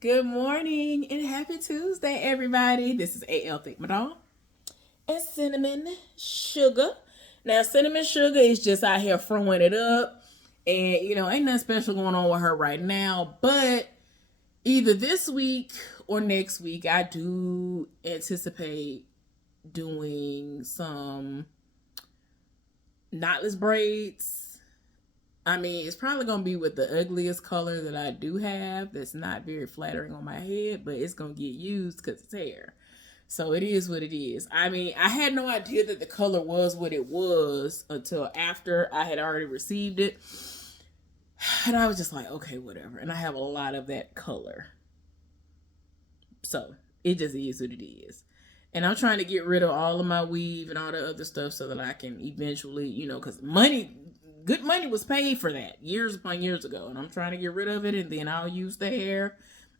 Good morning and happy Tuesday, everybody. This is AL Thick Madonna and Cinnamon Sugar. Now, Cinnamon Sugar is just out here throwing it up. And, ain't nothing special going on with her right now. But either this week or next week, I do anticipate doing some knotless braids. I mean, it's probably going to be with the ugliest color that I do have that's not very flattering on my head, but it's going to get used because it's hair. So it is what it is. I mean, I had no idea that the color was what it was until after I had already received it. And I was just like, okay, whatever. And I have a lot of that color. So it just is what it is. And I'm trying to get rid of all of my weave and all the other stuff so that I can eventually, because good money was paid for that years upon years ago. And I'm trying to get rid of it. And then I'll use the hair.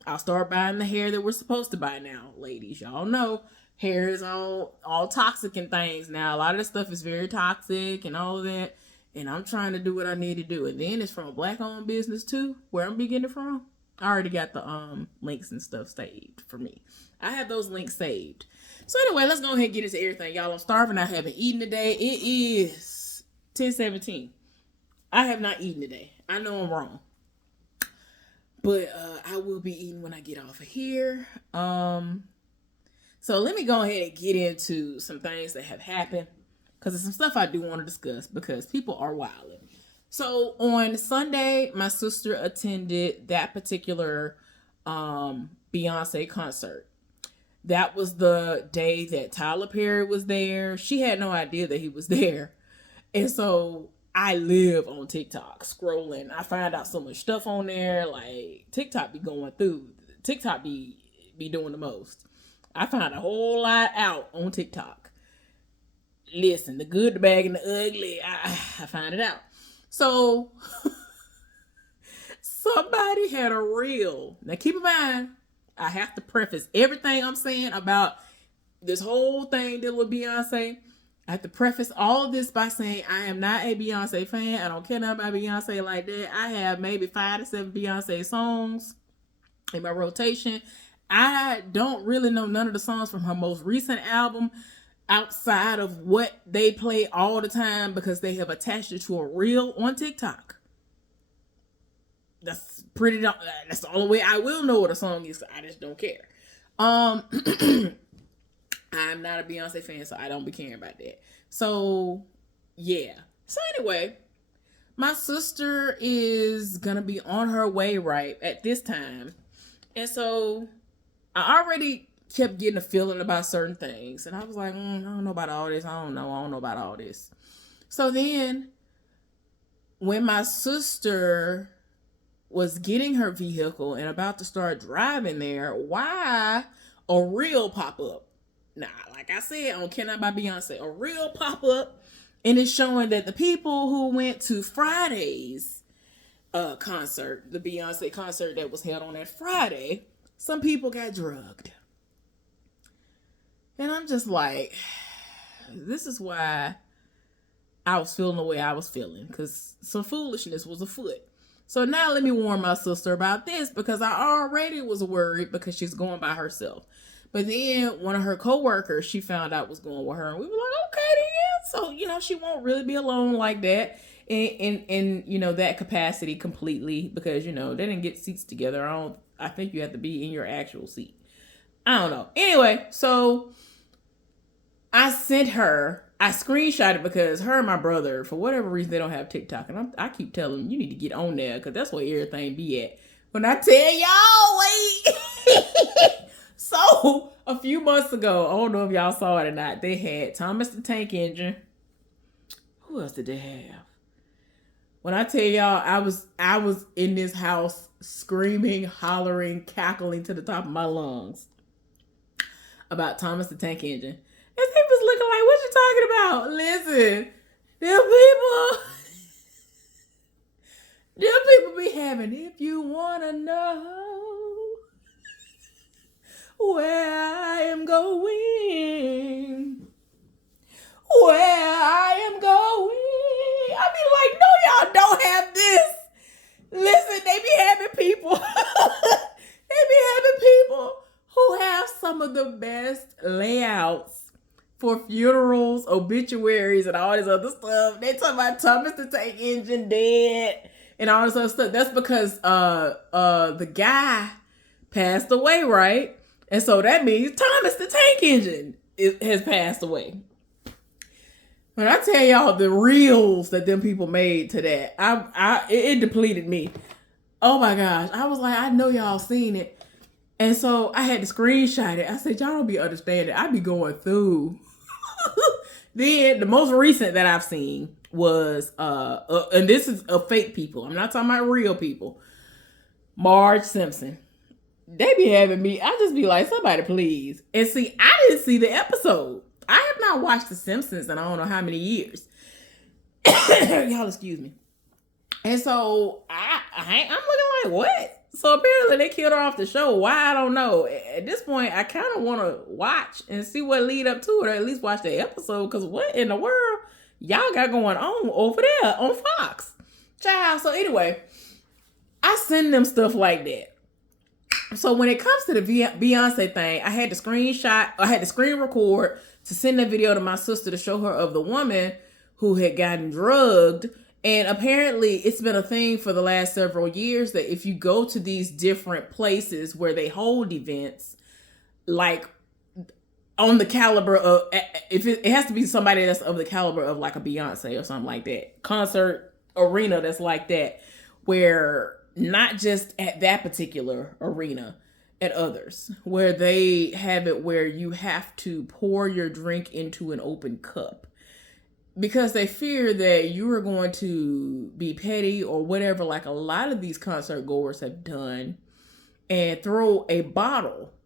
I'll start buying the hair that we're supposed to buy now, ladies. Y'all know hair is all toxic and things now. A lot of this stuff is very toxic and all of that. And I'm trying to do what I need to do. And then it's from a black-owned business too, where I'm getting it from. I already got the links and stuff saved for me. I have those links saved. So anyway, let's go ahead and get into everything. Y'all, I'm starving. I haven't eaten today. It is 10:17. I have not eaten today. I know I'm wrong. But I will be eating when I get off of here. So let me go ahead and get into some things that have happened. Because there's some stuff I do want to discuss because people are wilding. So on Sunday, my sister attended that particular Beyonce concert. That was the day that Tyler Perry was there. She had no idea that he was there. And so I live on TikTok scrolling. I find out so much stuff on there. Like TikTok be going through. TikTok be doing the most. I find a whole lot out on TikTok. Listen, the good, the bad, and the ugly. I find it out. So somebody had a reel. Now keep in mind, I have to preface everything I'm saying about this whole thing dealing with Beyonce. I have to preface all of this by saying I am not a Beyonce fan. I don't care nothing about Beyonce like that. I have maybe 5 to 7 Beyonce songs in my rotation. I don't really know none of the songs from her most recent album outside of what they play all the time because they have attached it to a reel on TikTok. That's that's the only way I will know what a song is. I just don't care. I'm not a Beyonce fan, so I don't be caring about that. So yeah. So anyway, my sister is gonna be on her way right at this time. And so I already kept getting a feeling about certain things. And I was like, I don't know about all this. I don't know about all this. So then when my sister was getting her vehicle and about to start driving there, why a reel pop up? Now, like I said, on Cannot by Beyonce, a reel pop up and it's showing that the people who went to Friday's concert, the Beyonce concert that was held on that Friday, some people got drugged. And I'm just like, this is why I was feeling the way I was feeling, because some foolishness was afoot. So now let me warn my sister about this, because I already was worried because she's going by herself. But then one of her coworkers, she found out was going with her, and we were like, okay, then. So, she won't really be alone like that in that capacity completely, because, they didn't get seats together. I think you have to be in your actual seat. I don't know. Anyway, so I screenshot it because her and my brother, for whatever reason, they don't have TikTok. And I keep telling them, you need to get on there because that's where everything be at. When I tell y'all, wait. So, a few months ago, I don't know if y'all saw it or not, they had Thomas the Tank Engine. Who else did they have? When I tell y'all, I was in this house screaming, hollering, cackling to the top of my lungs about Thomas the Tank Engine. And people's looking like, what you talking about? Listen, them people be having, if you want to know where I am going, I mean, like, no, y'all don't have this. Listen, they be having people, they be some of the best layouts for funerals, obituaries, and all this other stuff. They talk about Thomas the Tank Engine dead and all this other stuff. That's because the guy passed away, right? And so that means Thomas the Tank Engine has passed away. When I tell y'all the reels that them people made to that, it depleted me. Oh my gosh. I was like, I know y'all seen it. And so I had to screenshot it. I said, y'all don't be understanding. I be going through. Then the most recent that I've seen was, and this is a fake people. I'm not talking about real people. Marge Simpson. They be having me. I just be like, somebody please. And see, I didn't see the episode. I have not watched The Simpsons in I don't know how many years. Y'all excuse me. And so I'm looking like, what? So apparently they killed her off the show. Why? I don't know. At this point, I kind of want to watch and see what lead up to it, or at least watch the episode, because what in the world y'all got going on over there on Fox? Child. So anyway, I send them stuff like that. So when it comes to the Beyonce thing, I had to screen record to send that video to my sister to show her of the woman who had gotten drugged. And apparently it's been a thing for the last several years that if you go to these different places where they hold events, like on the caliber of, if it has to be somebody that's of the caliber of like a Beyonce or something like that, concert arena that's like that, where not just at that particular arena, at others, where they have it where you have to pour your drink into an open cup because they fear that you are going to be petty or whatever, like a lot of these concert goers have done, and throw a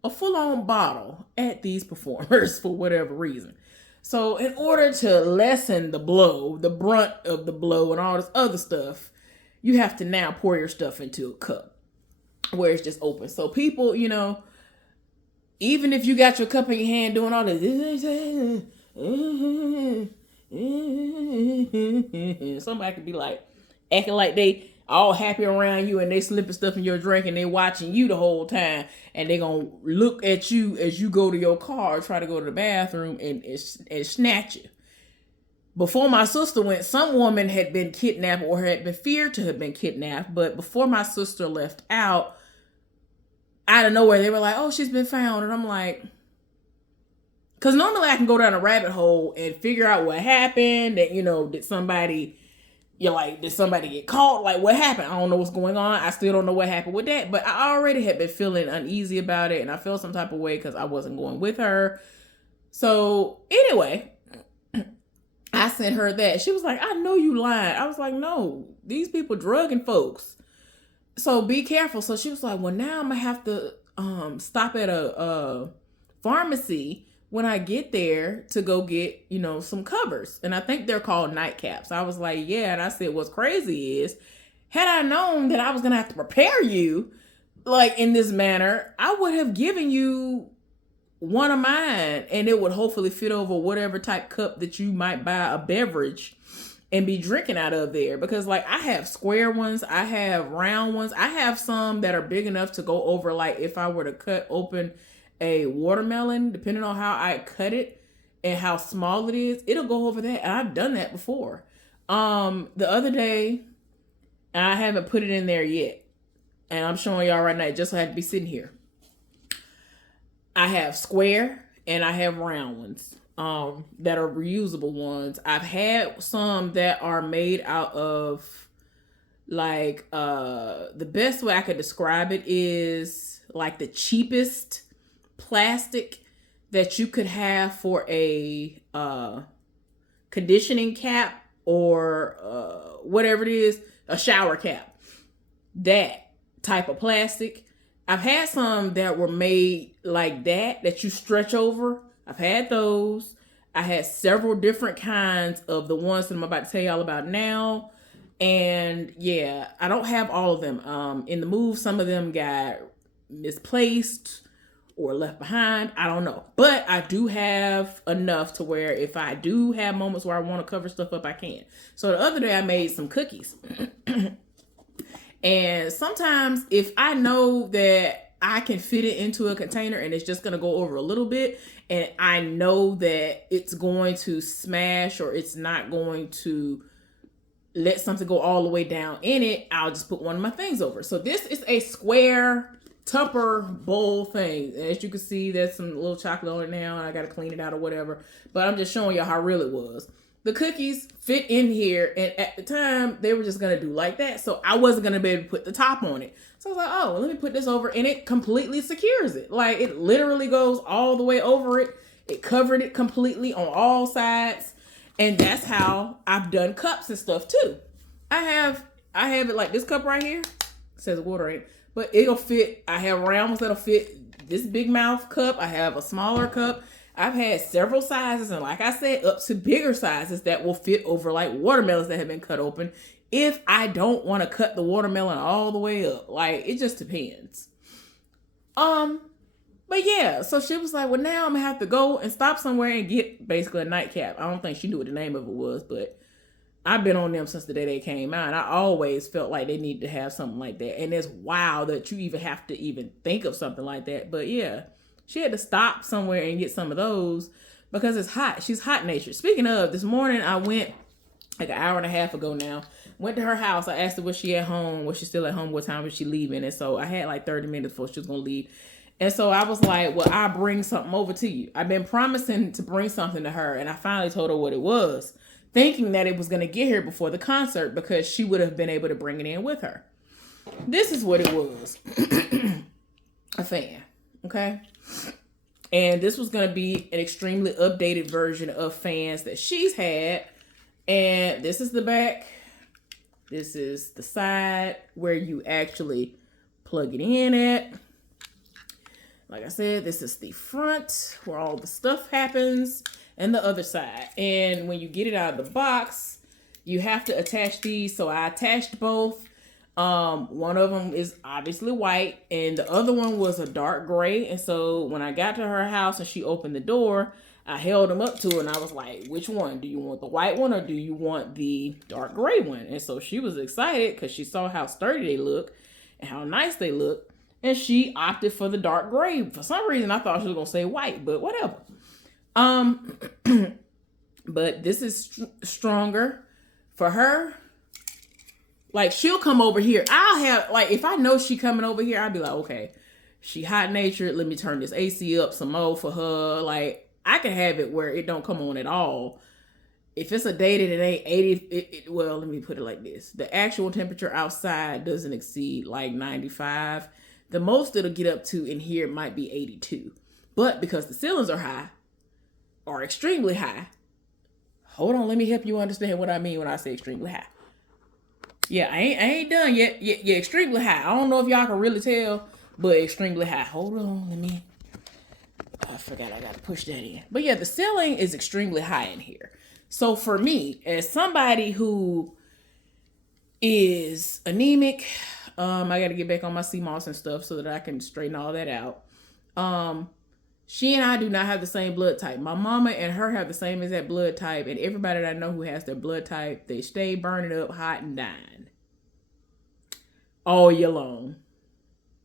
full-on bottle at these performers for whatever reason. So in order to lessen the blow, the brunt of the blow and all this other stuff, you have to now pour your stuff into a cup where it's just open. So people, you know, even if you got your cup in your hand doing all this, somebody could be like acting like they all happy around you and they slipping stuff in your drink and they watching you the whole time, and they gonna look at you as you go to your car, try to go to the bathroom and snatch you. Before my sister went, some woman had been kidnapped or had been feared to have been kidnapped. But before my sister left out of nowhere, they were like, oh, she's been found. And I'm like, because normally I can go down a rabbit hole and figure out what happened. That, you know, did somebody get caught? Like, what happened? I don't know what's going on. I still don't know what happened with that. But I already had been feeling uneasy about it. And I felt some type of way because I wasn't going with her. So anyway, I sent her that. She was like, I know you lying. I was like, no, these people drugging folks. So be careful. So she was like, well, now I'm going to have to stop at a pharmacy when I get there to go get, you know, some covers. And I think they're called nightcaps. I was like, yeah. And I said, what's crazy is, had I known that I was going to have to prepare you like in this manner, I would have given you one of mine, and it would hopefully fit over whatever type cup that you might buy a beverage and be drinking out of there. Because like I have square ones, I have round ones, I have some that are big enough to go over, like if I were to cut open a watermelon, depending on how I cut it and how small it is, it'll go over that. And I've done that before. The other day, I haven't put it in there yet, and I'm showing y'all right now. It just so I have to be sitting here. I have square and I have round ones that are reusable ones. I've had some that are made out of like the best way I could describe it is like the cheapest plastic that you could have for a conditioning cap or whatever it is, a shower cap. That type of plastic. I've had some that were made like that you stretch over. I've had those. I had several different kinds of the ones that I'm about to tell y'all about now. And yeah, I don't have all of them. In the move, some of them got misplaced or left behind. I don't know. But I do have enough to where if I do have moments where I want to cover stuff up, I can. So the other day I made some cookies. And sometimes if I know that I can fit it into a container and it's just going to go over a little bit, and I know that it's going to smash or it's not going to let something go all the way down in it, I'll just put one of my things over. So this is a square Tupper bowl thing. As you can see, there's some little chocolate on it now, and I got to clean it out or whatever. But I'm just showing you how real it was. The cookies fit in here, and at the time, they were just going to do like that. So I wasn't going to be able to put the top on it. So I was like, oh, let me put this over, and it completely secures it. Like, it literally goes all the way over it. It covered it completely on all sides. And that's how I've done cups and stuff too. I have it like this cup right here. It says water in it, but it'll fit. I have rounds that'll fit this big mouth cup. I have a smaller cup. I've had several sizes, and like I said, up to bigger sizes that will fit over like watermelons that have been cut open. If I don't want to cut the watermelon all the way up, like it just depends. But yeah, so she was like, well, now I'm gonna have to go and stop somewhere and get basically a nightcap. I don't think she knew what the name of it was, but I've been on them since the day they came out. And I always felt like they needed to have something like that. And it's wild that you even have to even think of something like that. But yeah, she had to stop somewhere and get some of those because it's hot. She's hot natured. Speaking of, this morning I went like an hour and a half ago now. Went to her house. I asked her, was she at home? Was she still at home? What time was she leaving? And so I had like 30 minutes before she was gonna leave. And so I was like, well, I'll bring something over to you. I've been promising to bring something to her, and I finally told her what it was, thinking that it was going to get here before the concert because she would have been able to bring it in with her. This is what it was. A fan, okay? And this was going to be an extremely updated version of fans that she's had. And this is the back. This is the side where you actually plug it in at. Like I said, this is the front where all the stuff happens, and the other side. And when you get it out of the box, you have to attach these. So I attached both. One of them is obviously white, and the other one was a dark gray. And so when I got to her house and she opened the door, I held them up to her and I was like, which one? Do you want the white one or do you want the dark gray one? And so she was excited because she saw how sturdy they look and how nice they look. And she opted for the dark gray. For some reason, I thought she was going to say white, but whatever. But this is stronger for her. Like, she'll come over here. I'll have, like, if I know she coming over here, I'll be like, okay, she hot natured. Let me turn this AC up some more for her. Like, I can have it where it don't come on at all. If it's a day that it ain't 80, well, let me put it like this. The actual temperature outside doesn't exceed like 95. The most it'll get up to in here might be 82. But because the ceilings are high, or extremely high, hold on, let me help you understand what I mean when I say extremely high. Yeah, I ain't done yet. Yeah, extremely high. I don't know if y'all can really tell, but extremely high. Hold on, I forgot I gotta push that in. But yeah, the ceiling is extremely high in here. So for me, as somebody who is anemic, I got to get back on my CMOS and stuff so that I can straighten all that out. She and I do not have the same blood type. My mama and her have the same exact blood type, and everybody that I know who has their blood type, they stay burning up hot and dying all year long.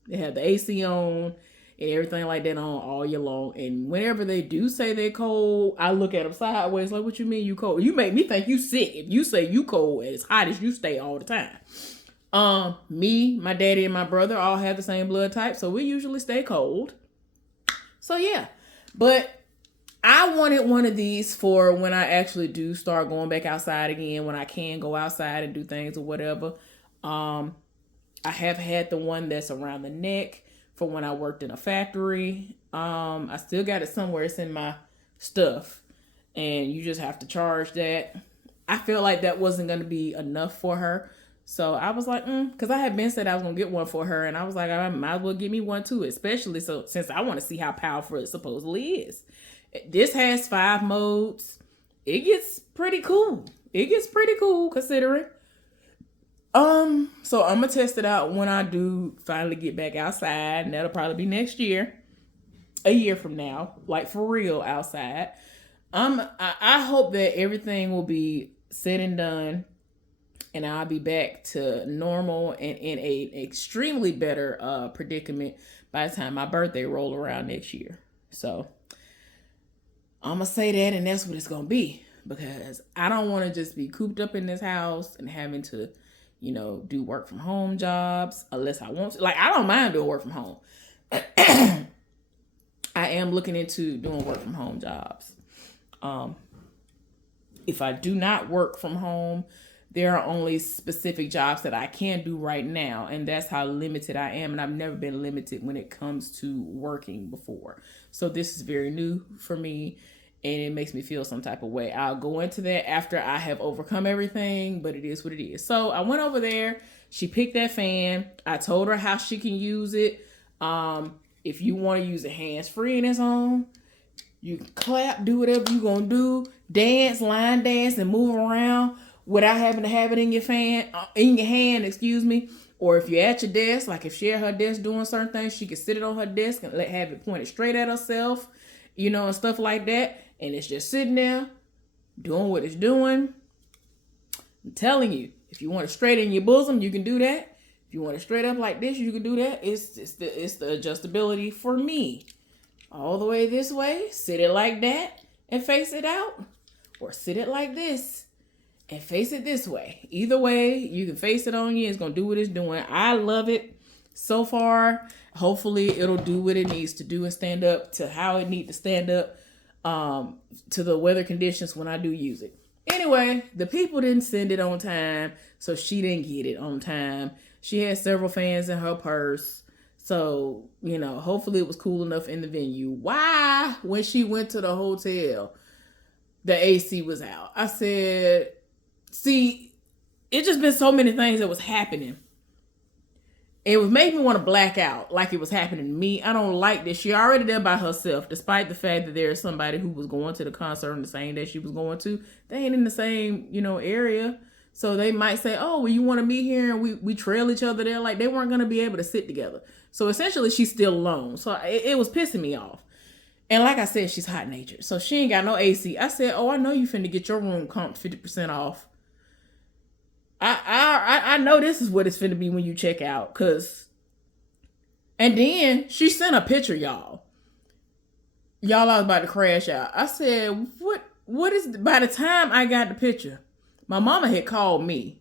They have the AC on and everything like that on all year long. And whenever they do say they're cold, I look at them sideways like, what you mean you cold? You make me think you sick if you say you cold and as hot as you stay all the time. Me, my daddy, and my brother all have the same blood type, so we usually stay cold. So yeah, but I wanted one of these for when I actually do start going back outside again, when I can go outside and do things or whatever. I have had the one that's around the neck for when I worked in a factory. I still got it somewhere. It's in my stuff, and you just have to charge that. I feel like that wasn't going to be enough for her. So I was like, because I had been said I was going to get one for her. And I was like, I might as well give me one too, especially so since I want to see how powerful it supposedly is. This has 5 modes. It gets pretty cool. It gets pretty cool considering. So I'm going to test it out when I do finally get back outside. And that'll probably be next year. A year from now. Like for real outside. I hope that everything will be said and done. And I'll be back to normal and in a extremely better predicament by the time my birthday roll around next year. So I'm going to say that, and that's what it's going to be, because I don't want to just be cooped up in this house and having to, do work from home jobs unless I want to. Like, I don't mind doing work from home. I am looking into doing work from home jobs. If I do not work from home, there are only specific jobs that I can do right now, and that's how limited I am, and I've never been limited when it comes to working before. So this is very new for me, and it makes me feel some type of way. I'll go into that after I have overcome everything, but it is what it is. So I went over there. She picked that fan. I told her how she can use it. If you want to use it hands-free and it's on, you can clap, do whatever you're going to do, dance, line dance, and move around without having to have it in your hand, Or if you're at your desk, like if she at her desk doing certain things, she can sit it on her desk and have it pointed straight at herself, and stuff like that. And it's just sitting there doing what it's doing. I'm telling you, if you want it straight in your bosom, you can do that. If you want it straight up like this, you can do that. It's the adjustability for me. All the way this way, sit it like that and face it out. Or sit it like this and face it this way. Either way, you can face it on you. It's going to do what it's doing. I love it so far. Hopefully, it'll do what it needs to do and stand up to how it needs to stand up to the weather conditions when I do use it. Anyway, the people didn't send it on time, so she didn't get it on time. She had several fans in her purse. So, hopefully it was cool enough in the venue. Why, when she went to the hotel, the AC was out? I said, see, it just been so many things that was happening. It was making me want to black out like it was happening to me. I don't like this. She already there by herself, despite the fact that there's somebody who was going to the concert on the same day she was going to. They ain't in the same, area. So they might say, oh, well, you want to meet here, and we trail each other there. Like, they weren't going to be able to sit together. So essentially, she's still alone. So it was pissing me off. And like I said, she's hot-natured. So she ain't got no AC. I said, oh, I know you finna get your room comped 50% off. I know this is what it's finna be when you check out. And then she sent a picture, y'all. I was about to crash out. I said, what is, by the time I got the picture, my mama had called me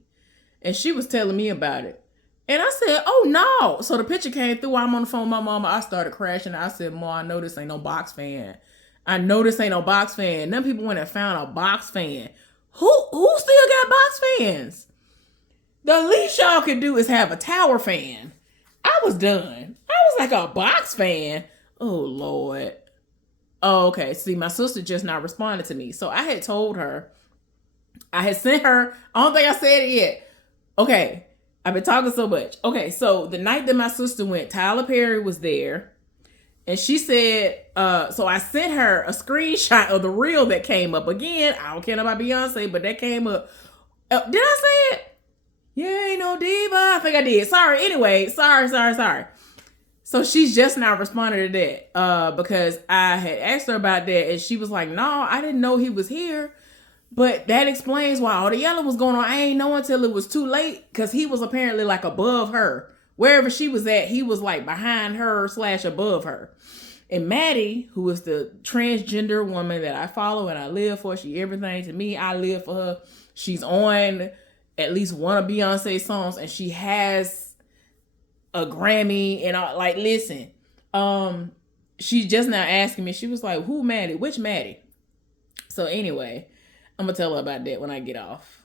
and she was telling me about it. And I said, oh no. So the picture came through. I'm on the phone with my mama. I started crashing. I said, Ma, I know this ain't no box fan. Then people went and found a box fan. Who still got box fans? The least y'all could do is have a tower fan. I was done. I was like, a box fan? Oh, Lord. Oh, okay. See, my sister just not responded to me. So I had told her, I had sent her, I don't think I said it yet. Okay. I've been talking so much. Okay. So the night that my sister went, Tyler Perry was there. And she said, so I sent her a screenshot of the reel that came up. Again, I don't care about Beyonce, but that came up. Did I say it? Yeah, ain't no diva. I think I did. Sorry. Anyway, sorry. So she's just now responded to that because I had asked her about that, and she was like, no, I didn't know he was here. But that explains why all the yelling was going on. I ain't know until it was too late, because he was apparently like above her. Wherever she was at, he was like behind her / above her. And Maddie, who is the transgender woman that I follow and I live for, she everything to me. I live for her. She's on at least one of Beyonce's songs, and she has a Grammy. And listen, she just now asking me, she was like, who Maddie? Which Maddie? So anyway, I'm gonna tell her about that when I get off.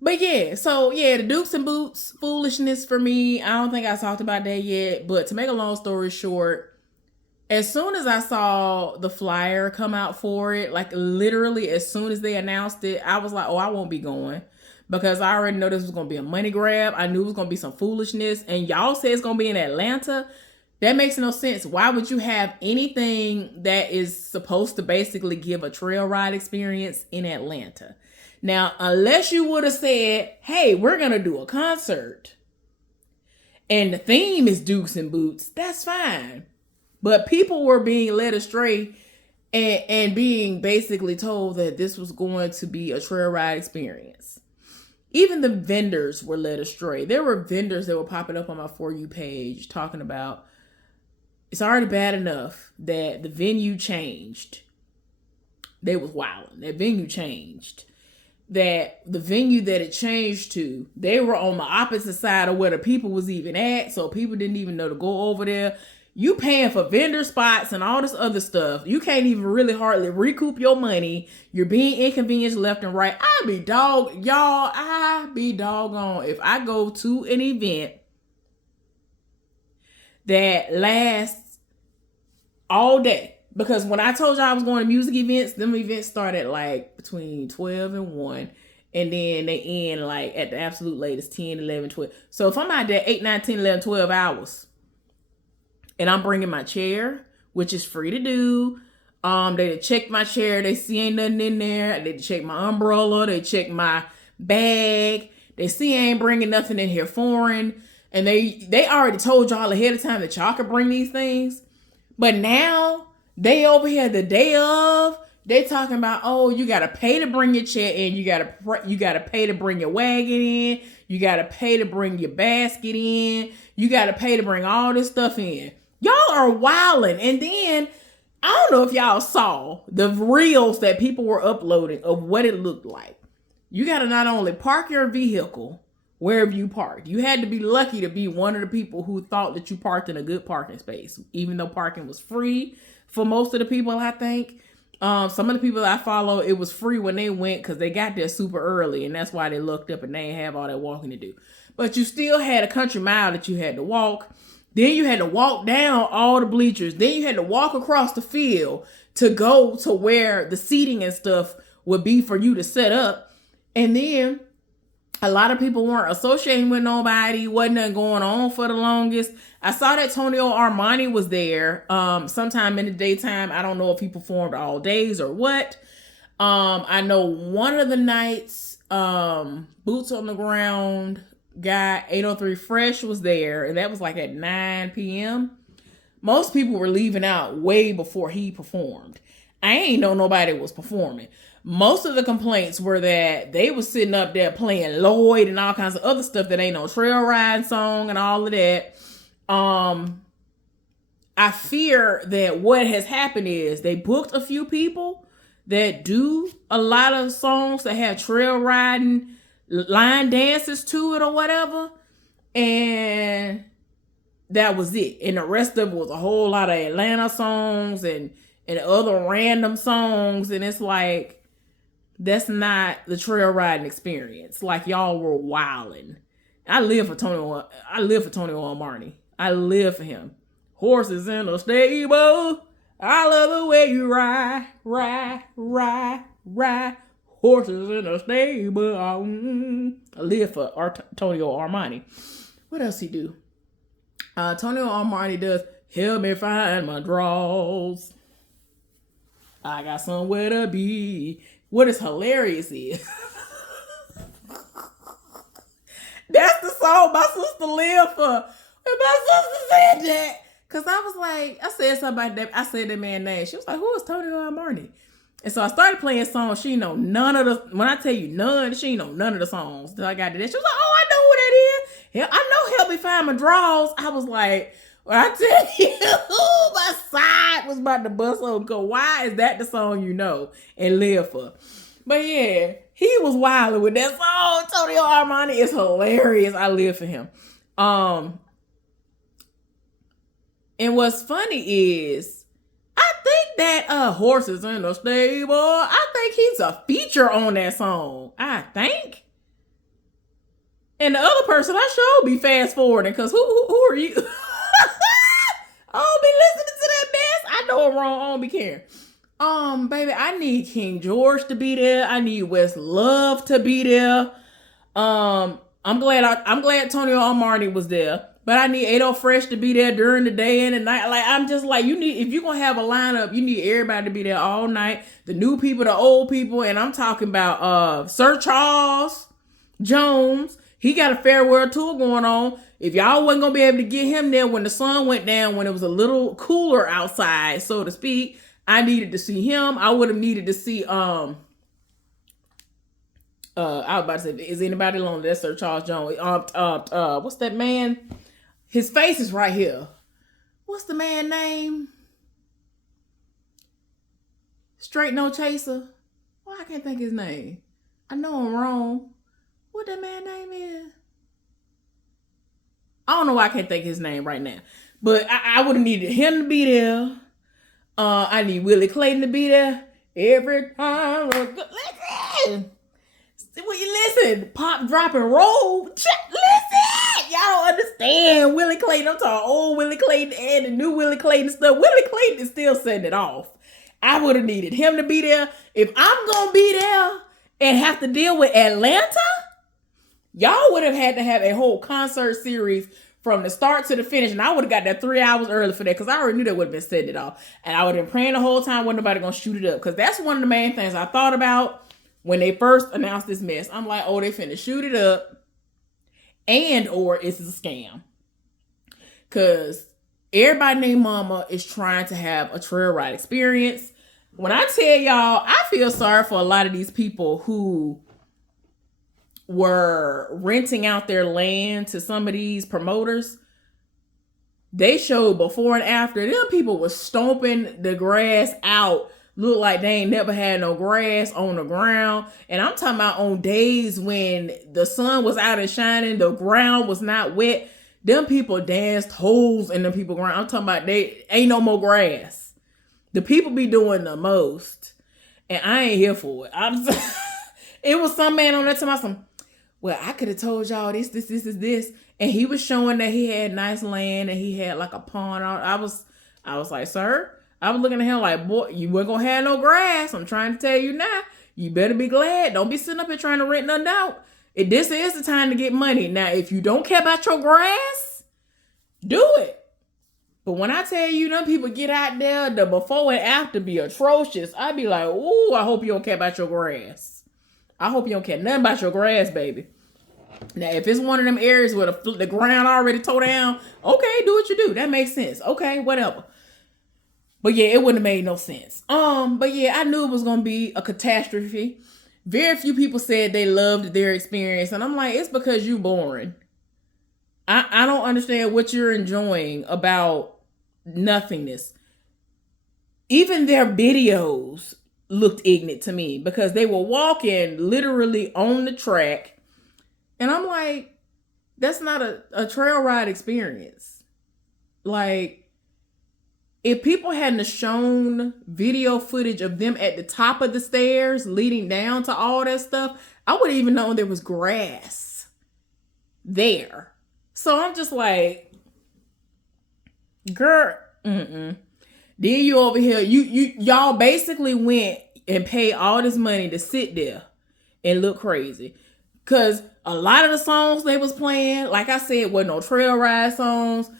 But yeah, so yeah, the Dukes and Boots foolishness for me. I don't think I talked about that yet. But to make a long story short, as soon as I saw the flyer come out for it, like literally as soon as they announced it, I was like, oh, I won't be going. Because I already know this was going to be a money grab. I knew it was going to be some foolishness. And y'all say it's going to be in Atlanta. That makes no sense. Why would you have anything that is supposed to basically give a trail ride experience in Atlanta? Now, unless you would have said, hey, we're going to do a concert and the theme is Dukes and Boots, that's fine. But people were being led astray and being basically told that this was going to be a trail ride experience. even the vendors were led astray. There were vendors that were popping up on my For You page talking about it's already bad enough that the venue changed. They was wilding. That venue changed. That the venue that it changed to, they were on the opposite side of where the people was even at, so people didn't even know to go over there. You paying for vendor spots and all this other stuff. You can't even really hardly recoup your money. You're being inconvenienced left and right. I be doggone if I go to an event that lasts all day. Because when I told y'all I was going to music events, them events start at like between 12 and 1. And then they end like at the absolute latest 10, 11, 12. So if I'm out there 8, 9, 10, 11, 12 hours and I'm bringing my chair, which is free to do. They check my chair. They see ain't nothing in there. They check my umbrella. They check my bag. They see I ain't bringing nothing in here foreign. And they already told y'all ahead of time that y'all could bring these things. But now they over here the day of, they talking about, oh, you got to pay to bring your chair in. You got to pay to bring your wagon in. You got to pay to bring your basket in. You got to pay to bring all this stuff in. Y'all are wilding. And then I don't know if y'all saw the reels that people were uploading of what it looked like. You got to not only park your vehicle wherever you parked. You had to be lucky to be one of the people who thought that you parked in a good parking space, even though parking was free for most of the people, I think. Some of the people I follow, it was free when they went because they got there super early, and that's why they looked up and they didn't have all that walking to do. But you still had a country mile that you had to walk. Then you had to walk down all the bleachers. Then you had to walk across the field to go to where the seating and stuff would be for you to set up. And then a lot of people weren't associating with nobody. Wasn't nothing going on for the longest. I saw that Tonio Armani was there sometime in the daytime. I don't know if he performed all days or what. I know one of the nights, Boots on the Ground guy, 803 Fresh was there. And that was like at 9 p.m. Most people were leaving out way before he performed. I ain't know nobody was performing. Most of the complaints were that they was sitting up there playing Lloyd and all kinds of other stuff that ain't no trail ride song and all of that. I fear that what has happened is they booked a few people that do a lot of songs that have trail riding line dances to it or whatever. And that was it. And the rest of it was a whole lot of Atlanta songs and other random songs. And it's like, that's not the trail riding experience. Like, y'all were wilding. I live for Tonio Armani. I live for him. Horses in the stable. I love the way you ride. Horses in the stable. I live for Tonio Armani. What else he do? Tonio Armani does Help Me Find My Draws. I got somewhere to be. What is hilarious is that's the song my sister lived for. And my sister said that. Cause I was like, I said something about that. I said that man's name. She was like, who is Tonio Armani? And so I started playing songs. She know none of the, when I tell you none, she know none of the songs that I got to that. She was like, oh, I know who that is. Yeah, I know Help Me Find My Draws. I was like, well, I tell you, my side was about to bust open. Because why is that the song you know and live for? But yeah, he was wilding with that song. Tonio Armani is hilarious. I live for him. And what's funny is, I think that Horses in the Stable, I think he's a feature on that song. I think. And the other person I sure be fast forwarding, because who are you? I don't be listening to that mess. I know I'm wrong. I don't be caring. Baby, I need King George to be there. I need Westlove to be there. I'm glad Tonio Armani was there. But I need 80 Fresh to be there during the day and the night. Like, I'm just like, if you're going to have a lineup, you need everybody to be there all night. The new people, the old people. And I'm talking about Sir Charles Jones. He got a farewell tour going on. If y'all wasn't going to be able to get him there when the sun went down, when it was a little cooler outside, so to speak, I needed to see him. I would have needed to see I was about to say, is anybody alone? That's Sir Charles Jones. What's that man? His face is right here. What's the man name? Straight No Chaser. Why I can't think his name. I know I'm wrong. What that man name is? I don't know why I can't think his name right now. But I would have needed him to be there. I need Willie Clayton to be there. Every time. Listen. Will you listen? Pop, drop, and roll. Listen. Y'all don't understand. Willie Clayton. I'm talking old Willie Clayton and the new Willie Clayton stuff. Willie Clayton is still setting it off. I would have needed him to be there. If I'm going to be there and have to deal with Atlanta, y'all would have had to have a whole concert series from the start to the finish. And I would have got there 3 hours early for that because I already knew that would have been setting it off. And I would have been praying the whole time wasn't nobody going to shoot it up. Because that's one of the main things I thought about when they first announced this mess. I'm like, oh, they finna shoot it up. And or it's a scam. Because everybody named Mama is trying to have a trail ride experience. When I tell y'all, I feel sorry for a lot of these people who were renting out their land to some of these promoters. They showed before and after. Them people was stomping the grass out. Look like they ain't never had no grass on the ground. And I'm talking about on days when the sun was out and shining, the ground was not wet. Them people danced holes in them people ground. I'm talking about they ain't no more grass. The people be doing the most. And I ain't here for it. It was some man on that time. Well, I could have told y'all this. And he was showing that he had nice land and he had like a pond. I was like, sir, I was looking at him like, boy, you weren't going to have no grass. I'm trying to tell you now. You better be glad. Don't be sitting up here trying to rent nothing out. This is the time to get money. Now, if you don't care about your grass, do it. But when I tell you, them people get out there, the before and after be atrocious. I be like, ooh, I hope you don't care about your grass. I hope you don't care nothing about your grass, baby. Now, if it's one of them areas where the ground already tore down, okay, do what you do. That makes sense. Okay, whatever. But yeah, it wouldn't have made no sense. But yeah, I knew it was going to be a catastrophe. Very few people said they loved their experience. And I'm like, it's because you boring. I don't understand what you're enjoying about nothingness. Even their videos looked ignorant to me because they were walking literally on the track. And I'm like, that's not a trail ride experience. Like, if people hadn't shown video footage of them at the top of the stairs leading down to all that stuff, I wouldn't even know there was grass there. So I'm just like, girl, Then you over here, y'all basically went and paid all this money to sit there and look crazy. Cause a lot of the songs they was playing, like I said, wasn't no trail ride songs.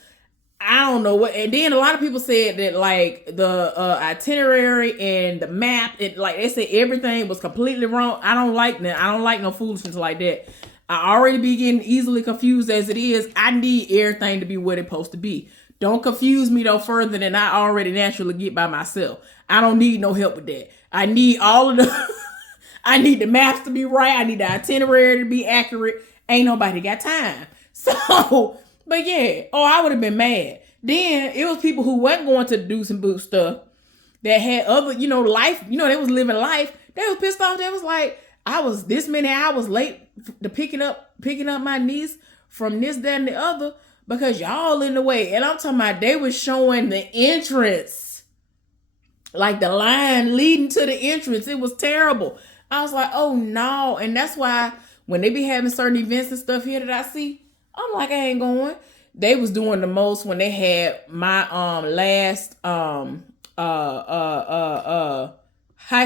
I don't know what. And then a lot of people said that like the itinerary and the map, like they said everything was completely wrong. I don't like that. I don't like no foolishness like that. I already be getting easily confused as it is. I need everything to be what it's supposed to be. Don't confuse me no further than I already naturally get by myself. I don't need no help with that. I need all of the I need the maps to be right. I need the itinerary to be accurate. Ain't nobody got time. So, but yeah, I would have been mad. Then it was people who wasn't going to do some boot stuff that had other, life, they was living life. They was pissed off. They was like, I was this many hours late to picking up my niece from this, that, and the other because y'all in the way. And I'm talking about they was showing the entrance, like the line leading to the entrance. It was terrible. I was like, oh no. And that's why when they be having certain events and stuff here that I see, I'm like, I ain't going. They was doing the most when they had my last high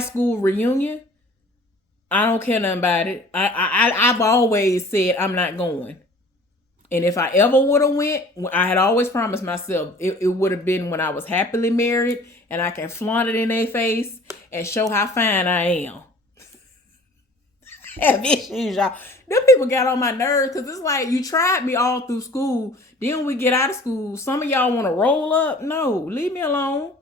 school reunion. I don't care nothing about it. I've always said I'm not going. And if I ever would have went, I had always promised myself it would have been when I was happily married and I can flaunt it in their face and show how fine I am. Have issues, y'all. Them people got on my nerves because it's like you tried me all through school. Then when we get out of school, some of y'all want to roll up. No, leave me alone.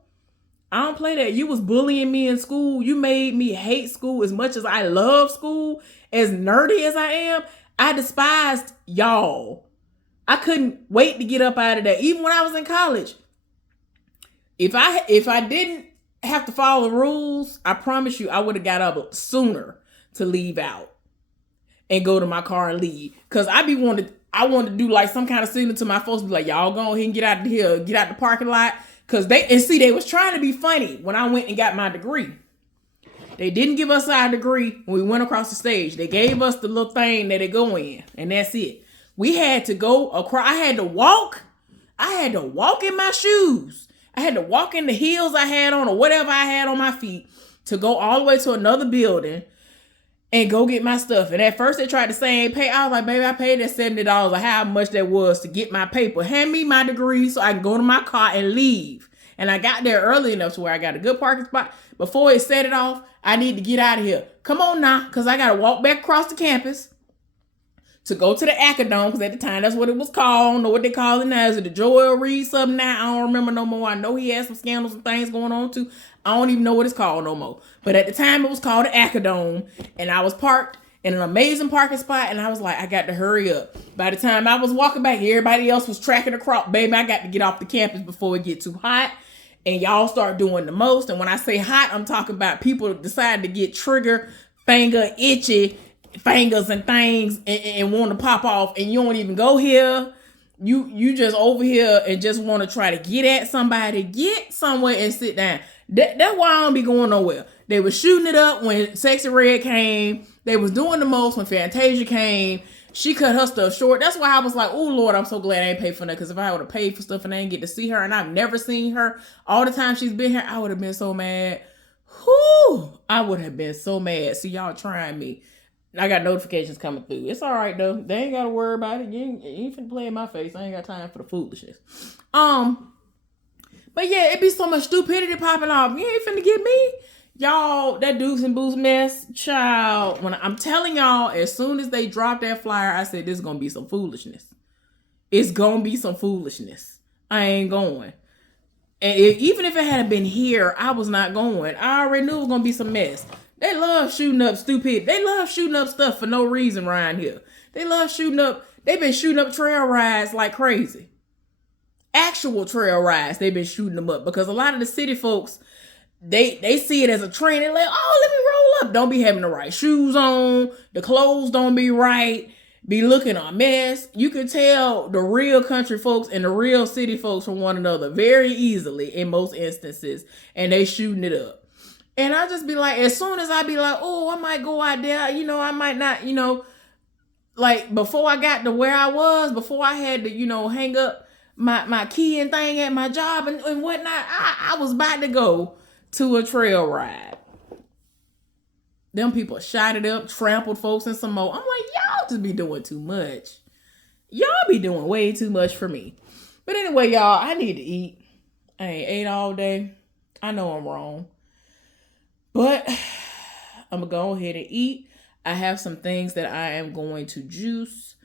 I don't play that. You was bullying me in school. You made me hate school as much as I love school. As nerdy as I am, I despised y'all. I couldn't wait to get up out of there. Even when I was in college, if I didn't have to follow the rules, I promise you I would have got up sooner to leave out and go to my car and leave. Cause I wanted to do like some kind of signal to my folks, be like, y'all go ahead and get out of here, get out the parking lot. Cause they was trying to be funny when I went and got my degree. They didn't give us our degree when we went across the stage. They gave us the little thing that they go in, and that's it. We had to go across. I had to walk in my shoes. I had to walk in the heels I had on or whatever I had on my feet to go all the way to another building and go get my stuff. And at first they tried to say ain't pay. I was like, baby, I paid that $70 or how much that was to get my paper. Hand me my degree so I can go to my car and leave. And I got there early enough to where I got a good parking spot. Before it set it off, I need to get out of here. Come on now, because I got to walk back across the campus to go to the Acadome, because at the time that's what it was called. I don't know what they call it now. Is it the Joel Reed something now? I don't remember no more. I know he had some scandals and things going on too. I don't even know what it's called no more. But at the time it was called the Acadome, and I was parked in an amazing parking spot, and I was like, I got to hurry up. By the time I was walking back, everybody else was tracking across. Baby, I got to get off the campus before it get too hot. And y'all start doing the most. And when I say hot, I'm talking about people decide to get trigger, finger, itchy fingers and things and want to pop off. And you don't even go here. You just over here and just want to try to get at somebody, get somewhere and sit down. That's why I don't be going nowhere. They was shooting it up when Sexy Red came. They was doing the most when Fantasia came. She cut her stuff short. That's why I was like, oh, Lord, I'm so glad I ain't paid for that. Because if I would have paid for stuff and I didn't get to see her and I've never seen her all the time she's been here, I would have been so mad. Whew, I would have been so mad. See, y'all trying me. I got notifications coming through. It's all right, though. They ain't got to worry about it. You ain't finna play in my face. I ain't got time for the foolishness. But yeah, it be so much stupidity popping off. You ain't finna get me. Y'all, that Dukes and Boots mess, child, when I'm telling y'all, as soon as they dropped that flyer, I said, this is going to be some foolishness. It's going to be some foolishness. I ain't going. And even if it had been here, I was not going. I already knew it was going to be some mess. They love shooting up stupid. They love shooting up stuff for no reason around here. They love shooting up. They've been shooting up trail rides like crazy. Actual trail rides, they've been shooting them up because a lot of the city folks, they see it as a trend. They're like, oh, let me roll up. Don't be having the right shoes on. The clothes don't be right. Be looking a mess. You can tell the real country folks and the real city folks from one another very easily in most instances. And they shooting it up. And I just be like, as soon as I be like, oh, I might go out there. I might not, like before I got to where I was, before I had to, hang up my key and thing at my job and whatnot, I was about to go to a trail ride. Them people shot it up, trampled folks and some more. I'm like, y'all just be doing too much. Y'all be doing way too much for me. But anyway, y'all, I need to eat. I ain't ate all day. I know I'm wrong. But I'm going to go ahead and eat. I have some things that I am going to juice.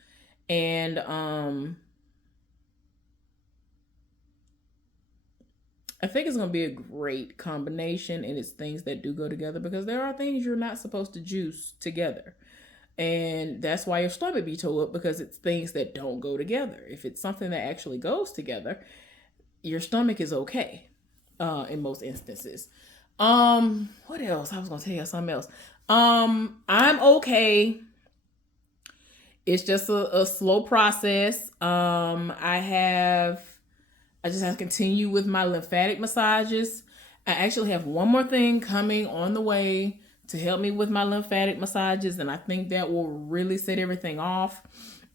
And I think it's going to be a great combination, and it's things that do go together because there are things you're not supposed to juice together. And that's why your stomach be tore up, because it's things that don't go together. If it's something that actually goes together, your stomach is okay in most instances. What else? I was going to tell you something else. I'm okay. It's just a slow process. I just have to continue with my lymphatic massages. I actually have one more thing coming on the way to help me with my lymphatic massages, and I think that will really set everything off.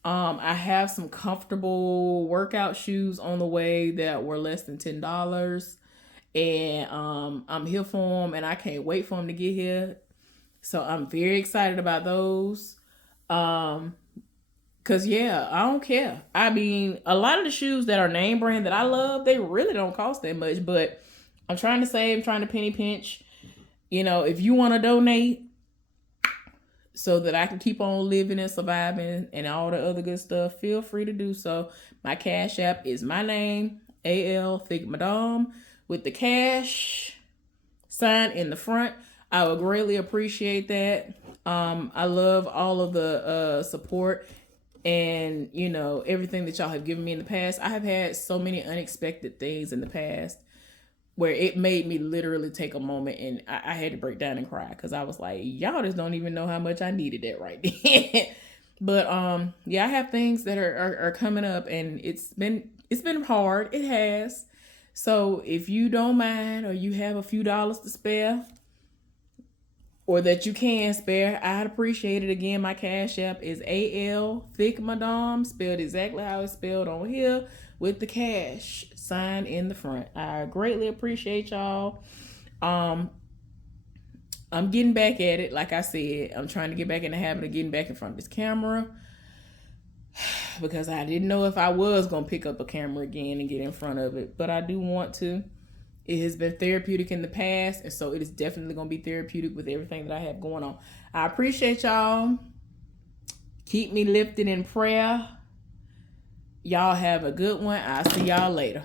I have some comfortable workout shoes on the way that were less than $10, and I'm here for them, and I can't wait for them to get here. So I'm very excited about those. Cause yeah, I don't care. I mean, a lot of the shoes that are name brand that I love, they really don't cost that much, but I'm trying to save, trying to penny pinch. If you want to donate so that I can keep on living and surviving and all the other good stuff, feel free to do so. My Cash App is my name, AL Thick Madame, with the cash sign in the front. I would greatly appreciate that. I love all of the support and, you know, everything that y'all have given me in the past. I have had so many unexpected things in the past where it made me literally take a moment, and I had to break down and cry because I was like, y'all just don't even know how much I needed that right then. But yeah, I have things that are coming up, and it's been hard. It has. So if you don't mind, or you have a few dollars to spare, or that you can spare, I'd appreciate it. Again, my Cash App is AL Thick Madame, spelled exactly how it's spelled on here, with the cash sign in the front. I greatly appreciate y'all. I'm getting back at it. Like I said, I'm trying to get back in the habit of getting back in front of this camera, because I didn't know if I was going to pick up a camera again and get in front of it, but I do want to. It has been therapeutic in the past, and so it is definitely going to be therapeutic with everything that I have going on. I appreciate y'all. Keep me lifted in prayer. Y'all have a good one. I'll see y'all later.